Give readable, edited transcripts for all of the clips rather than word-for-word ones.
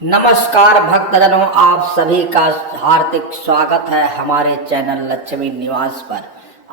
नमस्कार भक्तजनों, आप सभी का हार्दिक स्वागत है हमारे चैनल लक्ष्मी निवास पर।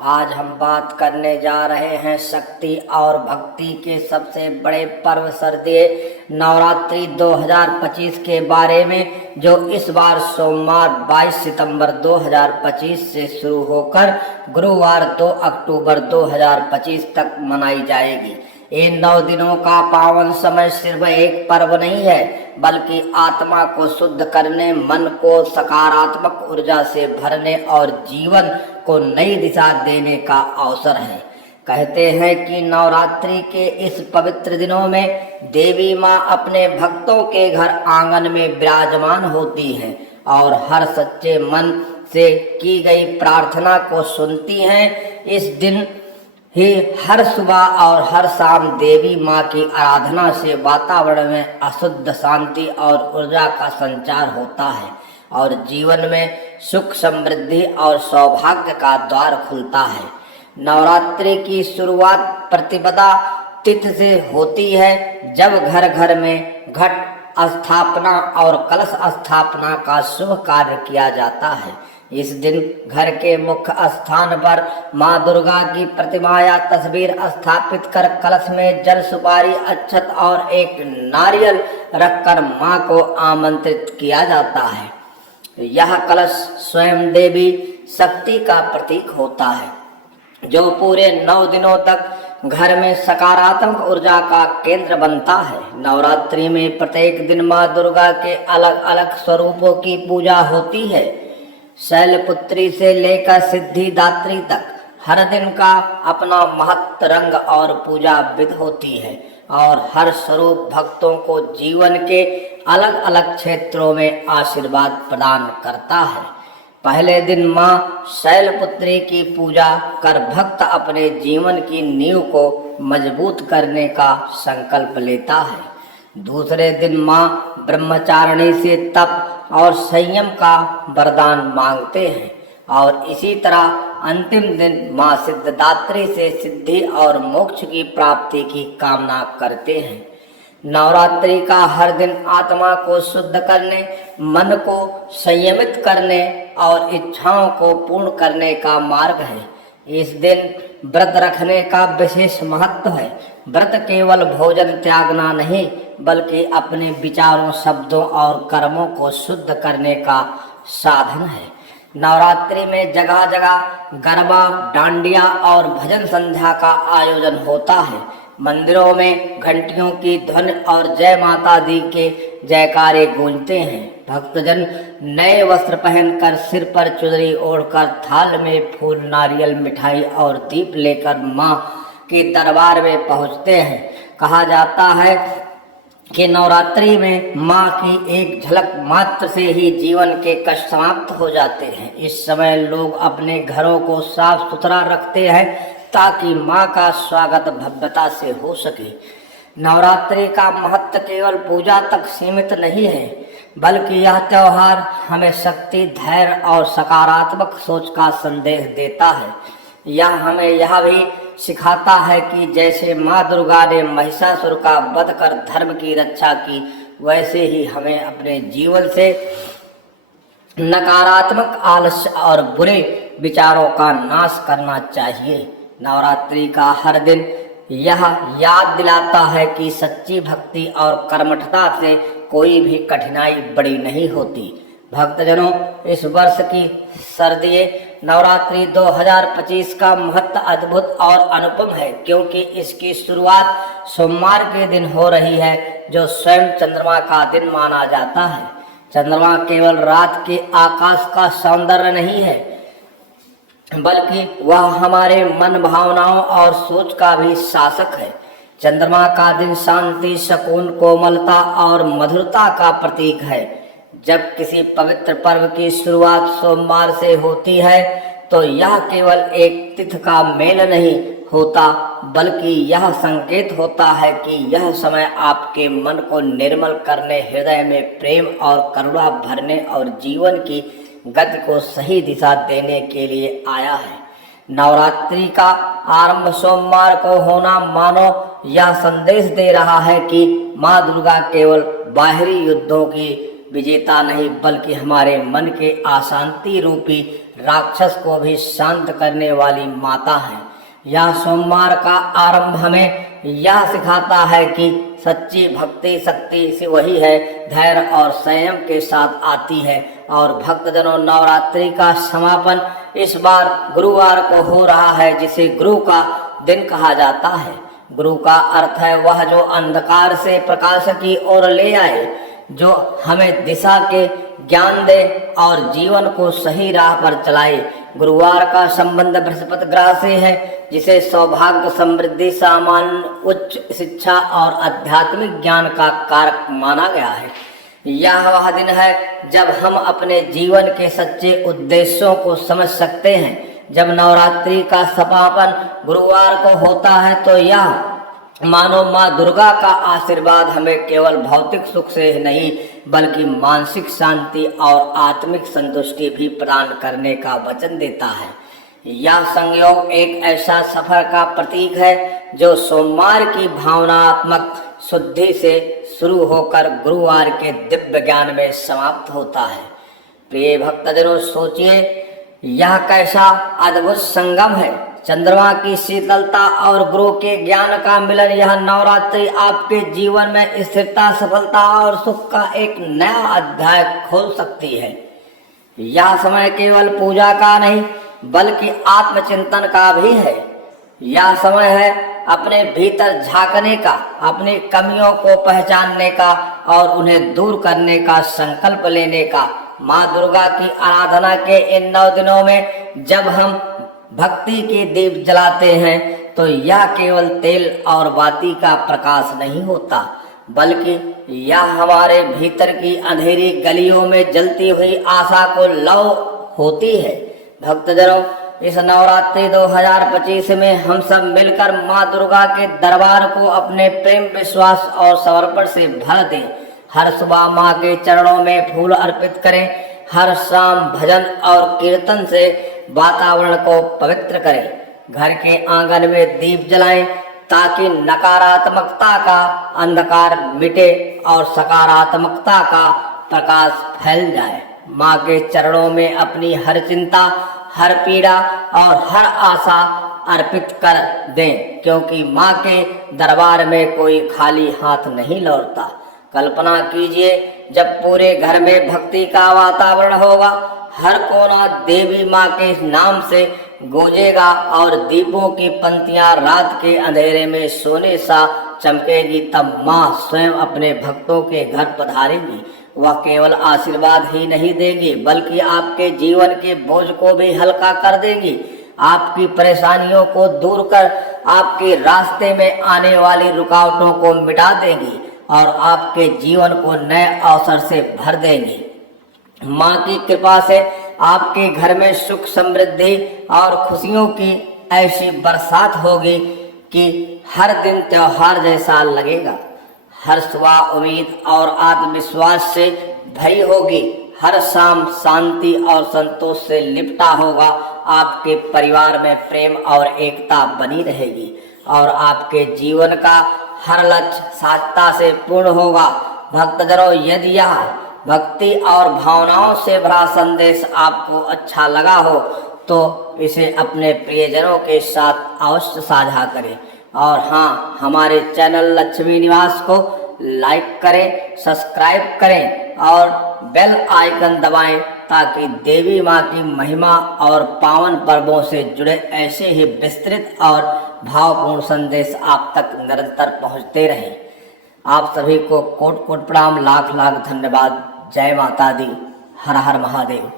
आज हम बात करने जा रहे हैं शक्ति और भक्ति के सबसे बड़े पर्व शारदीय नवरात्रि 2025 के बारे में, जो इस बार सोमवार 22 सितंबर 2025 से शुरू होकर गुरुवार 2 अक्टूबर 2025 तक मनाई जाएगी। इन 9 दिनों का पावन समय सिर्फ एक पर्व नहीं है, बल्कि आत्मा को शुद्ध करने, मन को सकारात्मक ऊर्जा से भरने और जीवन को नई दिशा देने का अवसर है। कहते हैं कि नवरात्रि के इस पवित्र दिनों में देवी माँ अपने भक्तों के घर आंगन में विराजमान होती है और हर सच्चे मन से की गई प्रार्थना को सुनती हैं। इस दिन ही हर सुबह और हर शाम देवी माँ की आराधना से वातावरण में अशुद्ध शांति और ऊर्जा का संचार होता है और जीवन में सुख, समृद्धि और सौभाग्य का द्वार खुलता है। नवरात्रि की शुरुआत प्रतिपदा तिथि से होती है, जब घर घर में घट स्थापना और कलश स्थापना का शुभ कार्य किया जाता है। इस दिन घर के मुख्य स्थान पर माँ दुर्गा की प्रतिमा या तस्वीर स्थापित कर कलश में जल, सुपारी, अक्षत और एक नारियल रखकर माँ को आमंत्रित किया जाता है। यह कलश स्वयं देवी शक्ति का प्रतीक होता है, जो पूरे 9 दिनों तक घर में सकारात्मक ऊर्जा का केंद्र बनता है। नवरात्रि में प्रत्येक दिन माँ दुर्गा के अलग अलग स्वरूपों की पूजा होती है। शैलपुत्री से लेकर सिद्धिदात्री तक हर दिन का अपना महत्व, रंग और पूजा विधि होती है और हर स्वरूप भक्तों को जीवन के अलग अलग क्षेत्रों में आशीर्वाद प्रदान करता है। पहले दिन माँ शैलपुत्री की पूजा कर भक्त अपने जीवन की नींव को मजबूत करने का संकल्प लेता है। दूसरे दिन माँ ब्रह्मचारिणी से तप और संयम का वरदान मांगते हैं और इसी तरह अंतिम दिन माँ सिद्धिदात्री से सिद्धि और मोक्ष की प्राप्ति की कामना करते हैं। नवरात्रि का हर दिन आत्मा को शुद्ध करने, मन को संयमित करने और इच्छाओं को पूर्ण करने का मार्ग है। इस दिन व्रत रखने का विशेष महत्व है। व्रत केवल भोजन त्यागना नहीं, बल्कि अपने विचारों, शब्दों और कर्मों को शुद्ध करने का साधन है। नवरात्रि में जगह जगह गरबा, डांडिया और भजन संध्या का आयोजन होता है। मंदिरों में घंटियों की ध्वनि और जय माता दी के जयकारे गूंजते हैं। भक्तजन नए वस्त्र पहनकर, सिर पर चुनरी ओढ़कर, थाल में फूल, नारियल, मिठाई और दीप लेकर माँ के दरबार में पहुँचते हैं। कहा जाता है कि नवरात्रि में माँ की एक झलक मात्र से ही जीवन के कष्ट समाप्त हो जाते हैं। इस समय लोग अपने घरों को साफ सुथरा रखते हैं ताकि माँ का स्वागत भव्यता से हो सके। नवरात्रि का महत्व केवल पूजा तक सीमित नहीं है, बल्कि यह त्योहार हमें शक्ति, धैर्य और सकारात्मक सोच का संदेश देता है। यह हमें यह भी सिखाता है कि जैसे माँ दुर्गा ने महिषासुर का वध कर धर्म की रक्षा की, वैसे ही हमें अपने जीवन से नकारात्मक आलस्य और बुरे विचारों का नाश करना चाहिए। नवरात्रि का हर दिन यह याद दिलाता है कि सच्ची भक्ति और कर्मठता से कोई भी कठिनाई बड़ी नहीं होती। भक्तजनों, इस वर्ष की शारदीय नवरात्रि 2025 का महत्व अद्भुत और अनुपम है, क्योंकि इसकी शुरुआत सोमवार के दिन हो रही है, जो स्वयं चंद्रमा का दिन माना जाता है। चंद्रमा केवल रात के आकाश का सौंदर्य नहीं है, बल्कि वह हमारे मन, भावनाओं और सोच का भी शासक है। चंद्रमा का दिन शांति, सुकून, कोमलता और मधुरता का प्रतीक है। जब किसी पवित्र पर्व की शुरुआत सोमवार से होती है, तो यह केवल एक तिथि का मेल नहीं होता, बल्कि यह संकेत होता है कि यह समय आपके मन को निर्मल करने, हृदय में प्रेम और करुणा भरने और जीवन की गति को सही दिशा देने के लिए आया है। नवरात्रि का आरंभ सोमवार को होना मानो यह संदेश दे रहा है कि माँ दुर्गा केवल बाहरी युद्धों की विजेता नहीं बल्कि हमारे मन के अशांति रूपी राक्षस को भी शांत करने वाली माता है। यह सोमवार का आरंभ हमें यह सिखाता है कि सच्ची भक्ति शक्ति से वही है धैर्य और संयम के साथ आती है। और भक्तजनों, नवरात्रि का समापन इस बार गुरुवार को हो रहा है, जिसे गुरु का दिन कहा जाता है। गुरु का अर्थ है वह जो अंधकार से प्रकाश की ओर ले आए, जो हमें दिशा के ज्ञान दे और जीवन को सही राह पर चलाए। गुरुवार का संबंध बृहस्पति ग्रह से है, जिसे सौभाग्य, समृद्धि, सामान्य, उच्च शिक्षा और आध्यात्मिक ज्ञान का कारक माना गया है। यह वह दिन है जब हम अपने जीवन के सच्चे उद्देश्यों को समझ सकते हैं। जब नवरात्रि का समापन गुरुवार को होता है तो यह मानो माँ दुर्गा का आशीर्वाद हमें केवल भौतिक सुख से नहीं बल्कि मानसिक शांति और आत्मिक संतुष्टि भी प्रदान करने का वचन देता है। यह संयोग एक ऐसा सफर का प्रतीक है जो सोमवार की भावनात्मक शुद्धि से शुरू होकर गुरुवार के दिव्य ज्ञान में समाप्त होता है। प्रिय भक्तजनों, सोचिए यह कैसा अद्भुत संगम है। चंद्रमा की शीतलता और गुरु के ज्ञान का मिलन। यह नवरात्रि आपके जीवन में स्थिरता, सफलता और सुख का एक नया अध्याय खोल सकती है। यह समय केवल पूजा का नहीं बल्कि आत्मचिंतन का भी है। यह समय है अपने भीतर झांकने का, अपनी कमियों को पहचानने का और उन्हें दूर करने का संकल्प लेने का। माँ दुर्गा की आराधना के इन 9 दिनों में जब हम भक्ति के दीप जलाते हैं तो यह केवल तेल और बाती का प्रकाश नहीं होता बल्कि यह हमारे भीतर की अंधेरी गलियों में जलती हुई आशा को लौ होती है। भक्तजनों, इस नवरात्रि 2025 में हम सब मिलकर माँ दुर्गा के दरबार को अपने प्रेम, विश्वास और समर्पण से भर दें। हर सुबह माँ के चरणों में फूल अर्पित करें। हर शाम भजन और कीर्तन से वातावरण को पवित्र करें। घर के आंगन में दीप जलाएं ताकि नकारात्मकता का अंधकार मिटे और सकारात्मकता का प्रकाश फैल जाए। माँ के चरणों में अपनी हर चिंता, हर पीड़ा और हर आशा अर्पित कर दें, क्योंकि माँ के दरबार में कोई खाली हाथ नहीं लौटता। कल्पना कीजिए जब पूरे घर में भक्ति का वातावरण होगा, हर कोना देवी माँ के नाम से गूंजेगा और दीपों की पंक्तियां रात के अंधेरे में सोने सा चमकेगी। तब माँ स्वयं अपने भक्तों के घर पधारेगी। वह केवल आशीर्वाद ही नहीं देगी बल्कि आपके जीवन के बोझ को भी हल्का कर देगी, आपकी परेशानियों को दूर कर आपके रास्ते में आने वाली रुकावटों को मिटा देगी और आपके जीवन को नए अवसर से भर देंगी। माँ की कृपा से आपके घर में सुख, समृद्धि और खुशियों की ऐसी बरसात होगी कि हर दिन त्योहार जैसा लगेगा। हर सुबह उम्मीद और आत्मविश्वास से भरी होगी। हर शाम शांति और संतोष से लिपटा होगा। आपके परिवार में प्रेम और एकता बनी रहेगी और आपके जीवन का हर लक्ष्य सार्थकता से पूर्ण होगा। भक्तजनों, यदि यह भक्ति और भावनाओं से भरा संदेश आपको अच्छा लगा हो तो इसे अपने प्रियजनों के साथ अवश्य साझा करें। और हाँ, हमारे चैनल लक्ष्मी निवास को लाइक करें, सब्सक्राइब करें और बेल आइकन दबाएं ताकि देवी माँ की महिमा और पावन पर्वों से जुड़े ऐसे ही विस्तृत और भावपूर्ण संदेश आप तक निरंतर पहुँचते रहें। आप सभी को कोट कोट प्रणाम, लाख लाख धन्यवाद। जय माता दी। हर हर महादेव।